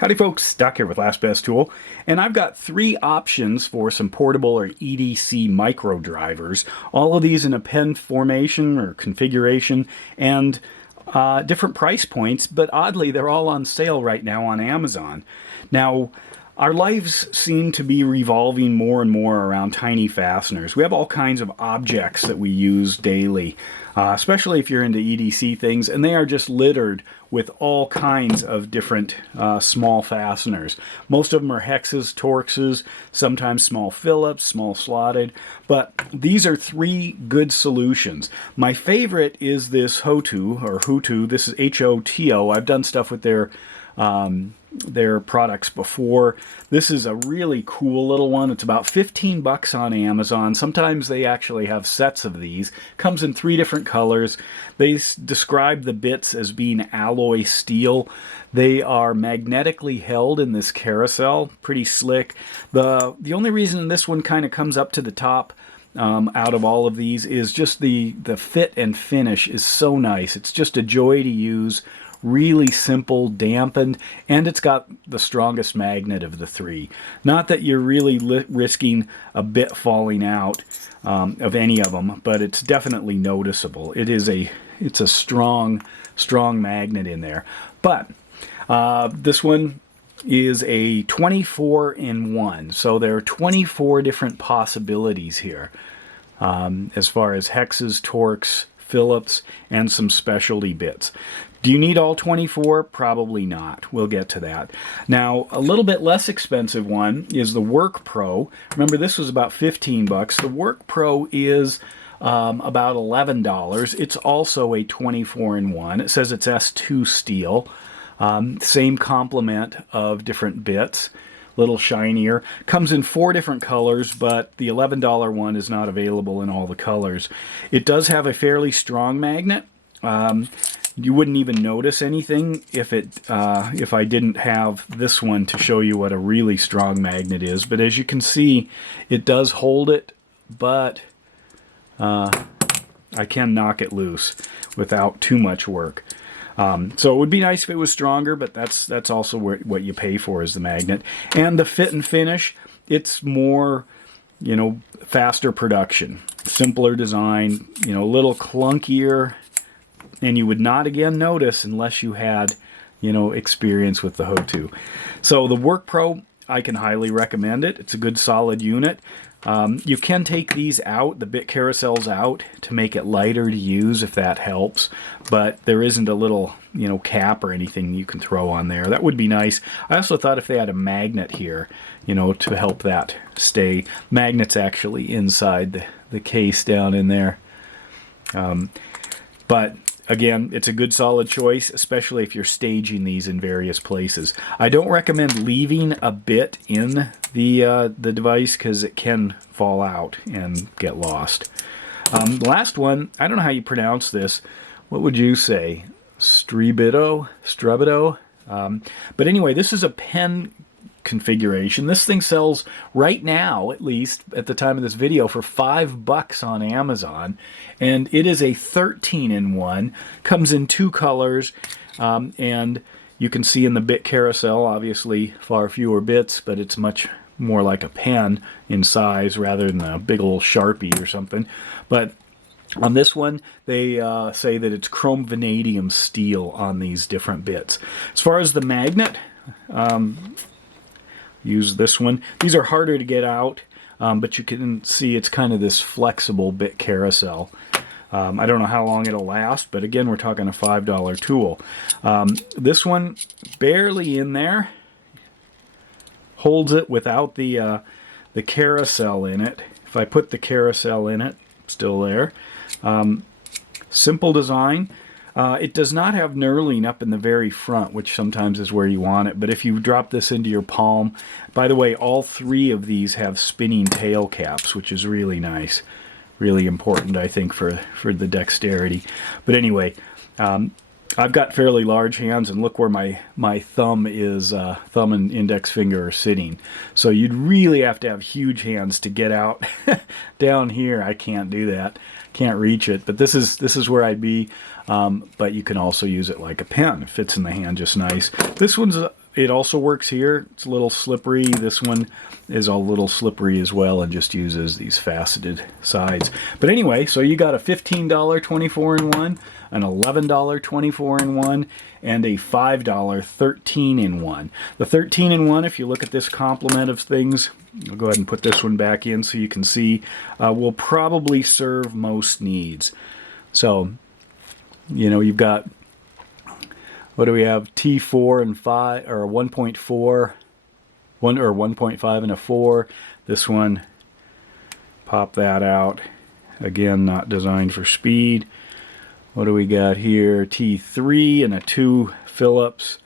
Howdy folks, Doc here with Last Best Tool, and I've got 3 options for some portable or EDC micro drivers. All of these in a pen formation or configuration and different price points, but oddly they're all on sale right now on Amazon. Now, our lives seem to be revolving more and more around tiny fasteners. We have all kinds of objects that we use daily, especially if you're into EDC things, and they are just littered with all kinds of different small fasteners. Most of them are hexes, torxes, sometimes small Phillips, small slotted, but these are 3 good solutions. My favorite is this HOTO, or HOTO. This is HOTO. I've done stuff with their products before. This is a really cool little one. It's about 15 bucks on Amazon. Sometimes they actually have sets of these. Comes in 3 different colors. They describe the bits as being alloy steel. They are magnetically held in this carousel. Pretty slick. The only reason this one kind of comes up to the top out of all of these is just the fit and finish is so nice. It's just a joy to use. Really simple, dampened, and it's got the strongest magnet of the 3. Not that you're really risking a bit falling out of any of them, but it's definitely noticeable. It's a strong magnet in there. But this one is a 24-in-1, so there are 24 different possibilities here as far as hexes, torques, Phillips, and some specialty bits. Do you need all 24? Probably not. We'll get to that. Now, a little bit less expensive one is the WORKPRO. Remember, this was about 15 bucks. The WORKPRO is about $11. It's also a 24-in-1. It says it's S2 steel. Same complement of different bits. Little shinier. Comes in 4 different colors, but the $11 one is not available in all the colors. It does have a fairly strong magnet. You wouldn't even notice anything if I didn't have this one to show you what a really strong magnet is. But as you can see, it does hold it, but I can knock it loose without too much work. So it would be nice if it was stronger, but that's also what you pay for is the magnet. And the fit and finish, it's more, faster production, simpler design, a little clunkier. And you would not again notice unless you had, experience with the HOTO. So the WORKPRO, I can highly recommend it. It's a good solid unit. You can take these out, the bit carousels out, to make it lighter to use if that helps. But there isn't a little, cap or anything you can throw on there. That would be nice. I also thought if they had a magnet here, to help that stay. Magnet's actually inside the case down in there. But again, it's a good solid choice, especially if you're staging these in various places. I don't recommend leaving a bit in the device because it can fall out and get lost. The last one, I don't know how you pronounce this. What would you say? Strebito? But anyway, this is a pen configuration. This thing sells right now, at least at the time of this video, for 5 bucks on Amazon, and it is a 13-in-1. Comes in 2 colors, and you can see in the bit carousel, obviously far fewer bits, but it's much more like a pen in size rather than a big old Sharpie or something. But on this one, they say that it's chrome vanadium steel on these different bits. As far as the magnet, use this one. These are harder to get out, but you can see it's kind of this flexible bit carousel. I don't know how long it'll last, but again, we're talking a $5 tool. This one, barely in there. Holds it without the carousel in it. If I put the carousel in it, still there. Simple design. It does not have knurling up in the very front, which sometimes is where you want it. But if you drop this into your palm, by the way, all 3 of these have spinning tail caps, which is really nice. Really important, I think, for the dexterity. But anyway, I've got fairly large hands, and look where my thumb and index finger are sitting. So you'd really have to have huge hands to get out down here. I can't do that. Can't reach it. But this is where I'd be. But you can also use it like a pen. It fits in the hand just nice. This one's it also works here. It's a little slippery. This one is a little slippery as well and just uses these faceted sides. But anyway, so you got a $15 24-in-1, an $11 24-in-1, and a $5 13-in-1. The 13-in-1, if you look at this complement of things, I'll go ahead and put this one back in so you can see, will probably serve most needs. So, you know, you've got, what do we have? T4 and 5, or 1.4, 1.5 and a 4. This one, pop that out. Again, not designed for speed. What do we got here? T3 and a 2 Phillips,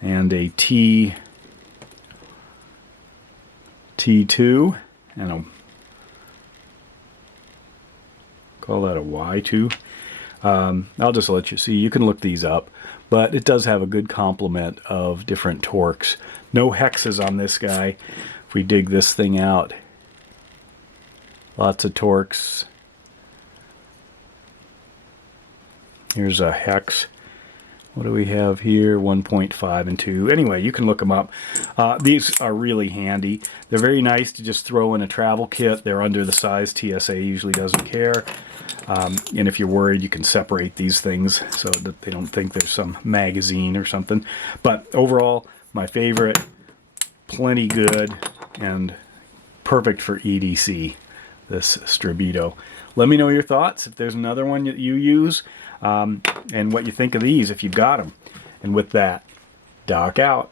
and a T2 and a, call that a Y2. I'll just let you see. You can look these up, but it does have a good complement of different torques. No hexes on this guy. If we dig this thing out, lots of torques. Here's a hex. What do we have here? 1.5 and 2. Anyway, you can look them up. These are really handy. They're very nice to just throw in a travel kit. They're under the size. TSA usually doesn't care. And if you're worried, you can separate these things so that they don't think there's some magazine or something. But overall, my favorite, plenty good, and perfect for EDC, this Strebito. Let me know your thoughts if there's another one that you use, and what you think of these if you've got them. And with that, Doc out.